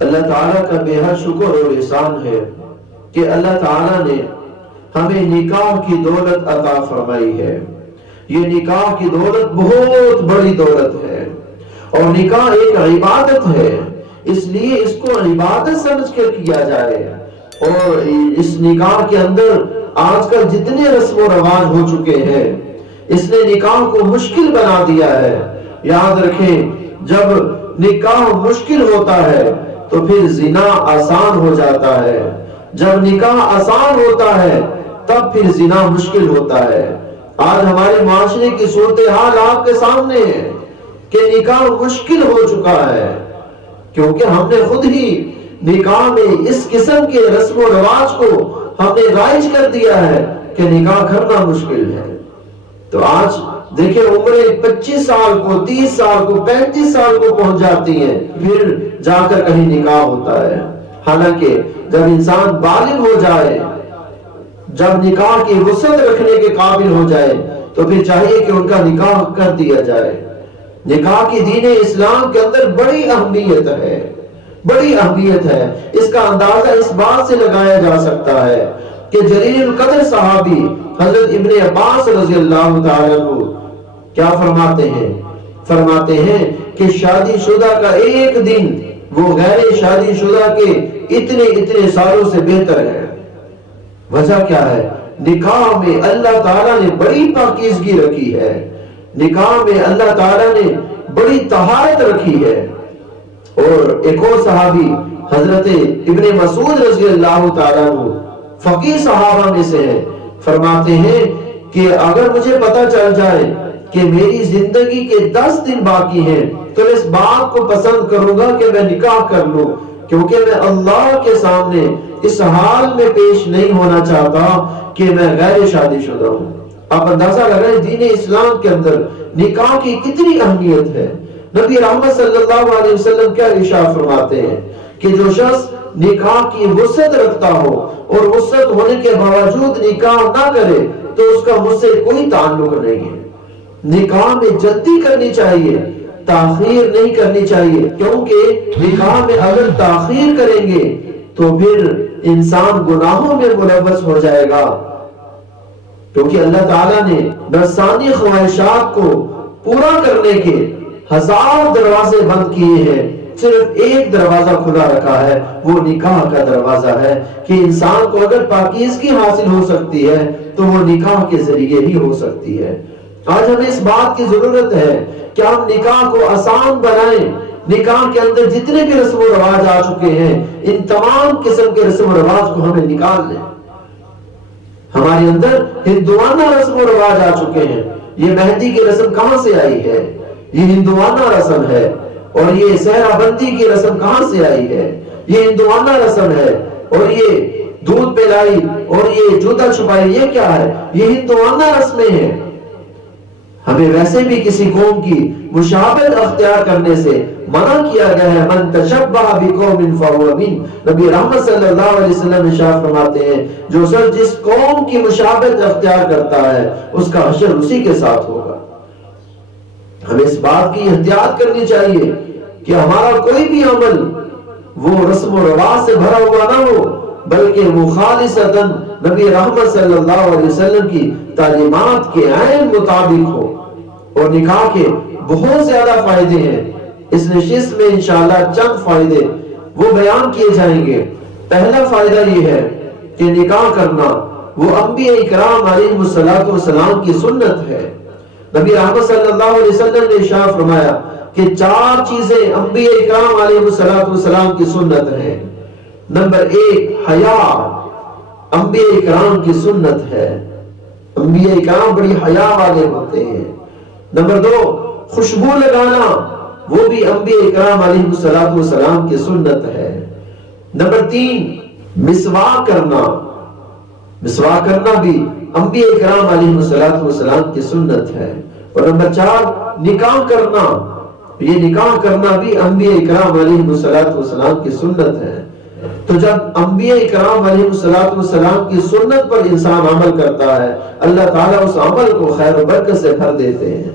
اللہ تعالیٰ کا بے حد شکر اور احسان ہے کہ اللہ تعالیٰ نے ہمیں نکاح کی دولت عطا فرمائی ہے۔ یہ نکاح کی دولت بہت بڑی دولت ہے، اور نکاح ایک عبادت ہے، اس لیے اس کو عبادت سمجھ کر کیا جائے۔ اور اس نکاح کے اندر آج کل جتنے رسم و رواج ہو چکے ہیں، اس نے نکاح کو مشکل بنا دیا ہے۔ یاد رکھیں، جب نکاح مشکل ہوتا ہے تو پھر زنا آسان ہو جاتا ہے، جب نکاح آسان ہوتا ہے تب پھر زنا مشکل ہوتا ہے۔ آج ہمارے معاشرے کی صورتحال آپ کے سامنے ہے کہ نکاح مشکل ہو چکا ہے، کیونکہ ہم نے خود ہی نکاح میں اس قسم کے رسم و رواج کو ہم نے رائج کر دیا ہے کہ نکاح کرنا مشکل ہے۔ تو آج دیکھیں، عمریں 25 سال کو، 30 سال کو، 35 سال کو پہنچ جاتی ہیں، پھر جا کر کہیں نکاح ہوتا ہے۔ حالانکہ جب انسان بالغ ہو جائے، جب نکاح کی وسعت رکھنے کے قابل ہو جائے، تو پھر چاہیے کہ ان کا نکاح کر دیا جائے۔ نکاح کی دین اسلام کے اندر بڑی اہمیت ہے، بڑی اہمیت ہے۔ اس کا اندازہ اس بات سے لگایا جا سکتا ہے کہ جلیل القدر صحابی حضرت ابن عباس رضی اللہ تعالیٰ عنہ کیا فرماتے ہیں کہ شادی شدہ کا ایک دن وہ غیر شادی شدہ کے اتنے سالوں سے بہتر ہے۔ وجہ کیا ہے؟ نکاح میں اللہ تعالیٰ نے بڑی پاکیزگی رکھی ہے، نکاح میں اللہ تعالیٰ نے بڑی طہارت رکھی ہے۔ اور ایک اور صحابی حضرت ابن مسعود رضی اللہ تعالیٰ عنہ فقیہ صحابہ میں سے ہیں، فرماتے ہیں کہ اگر مجھے پتہ چل جائے کہ میری زندگی کے 10 دن باقی ہیں تو اس بات کو پسند کروں گا کہ میں نکاح کر لوں، کیونکہ میں اللہ کے سامنے اس حال میں پیش نہیں ہونا چاہتا کہ میں غیر شادی شدہ ہوں۔ آپ اندازہ لگائیں دین اسلام کے اندر نکاح کی کتنی اہمیت ہے۔ نبی رحمت صلی اللہ علیہ وسلم کیا ارشاد فرماتے ہیں کہ جو شخص نکاح کی وسعت رکھتا ہو اور وسعت ہونے کے باوجود نکاح نہ کرے تو اس کا مجھ سے کوئی تعلق نہیں ہے۔ نکاح میں جلدی کرنی چاہیے، تاخیر نہیں کرنی چاہیے، کیونکہ نکاح میں اگر تاخیر کریں گے تو پھر انسان گناہوں میں ملوث ہو جائے گا، کیونکہ اللہ تعالیٰ نے نفسانی خواہشات کو پورا کرنے کے 1000 دروازے بند کیے ہیں، صرف ایک دروازہ کھلا رکھا ہے، وہ نکاح کا دروازہ ہے کہ انسان کو اگر پاکیزگی حاصل ہو سکتی ہے تو وہ نکاح کے ذریعے ہی ہو سکتی ہے۔ آج ہمیں اس بات کی ضرورت ہے کہ ہم نکاح کو آسان بنائیں۔ نکاح کے اندر جتنے بھی رسم و رواج آ چکے ہیں، ان تمام قسم کے رسم و رواج کو ہمیں نکال لیں۔ ہمارے اندر ہندوانہ رسم و رواج آ چکے ہیں۔ یہ مہندی کی رسم کہاں سے آئی ہے؟ یہ ہندوانہ رسم ہے۔ اور یہ صحرا بندی کی رسم کہاں سے آئی ہے؟ یہ ہندوانہ رسم ہے۔ اور یہ دودھ پلائی اور یہ جوتا چھپائی، یہ کیا ہے؟ یہ ہندوانہ رسمیں ہیں۔ ہمیں ویسے بھی کسی قوم کی مشابہت اختیار کرنے سے منع کیا گیا ہے۔ من تشبہ بقوم فہو منہم، نبی رحمت صلی اللہ علیہ وسلم ارشاد فرماتے ہیں جو شخص جس قوم کی مشابہت اختیار کرتا ہے اس کا حشر اسی کے ساتھ ہوگا۔ ہمیں اس بات کی احتیاط کرنی چاہیے کہ ہمارا کوئی بھی عمل وہ رسم و رواج سے بھرا ہوا نہ ہو، بلکہ وہ خالصتاً نبی رحمت صلی اللہ علیہ وسلم کی تعلیمات کے عین مطابق ہو۔ اور نکاح کے بہت زیادہ فائدے ہیں، اس نشست میں انشاءاللہ چند فائدے وہ بیان کیے جائیں گے۔ پہلا فائدہ یہ ہے کہ نکاح کرنا وہ انبیاء اکرام علیہ السلام کی سنت ہے۔ نبی رحمت صلی اللہ علیہ وسلم نے ارشاد فرمایا کہ 4 چیزیں انبیاء اکرام علیہ السلام کی سنت ہیں۔ نمبر 1 حیا، انبیاء اکرام کی سنت ہے۔ انبیاء اکرام بڑی حیا والے ہوتے ہیں۔ نمبر 2 خوشبو لگانا، وہ بھی انبیاء اکرام علیہ السلام کی سنت ہے۔ نمبر 3 مسواک کرنا، مسواک کرنا بھی انبیاء اکرام علیہ السلام کی سنت ہے۔ اور نمبر 4 نکاح کرنا، یہ نکاح کرنا بھی انبیاء اکرام علیہ السلام کی سنت ہے۔ تو جب انبیاء اکرام علیہ السلام کی سنت پر انسان عمل کرتا ہے، اللہ تعالیٰ اس عمل کو خیر و برکت سے بھر دیتے ہیں۔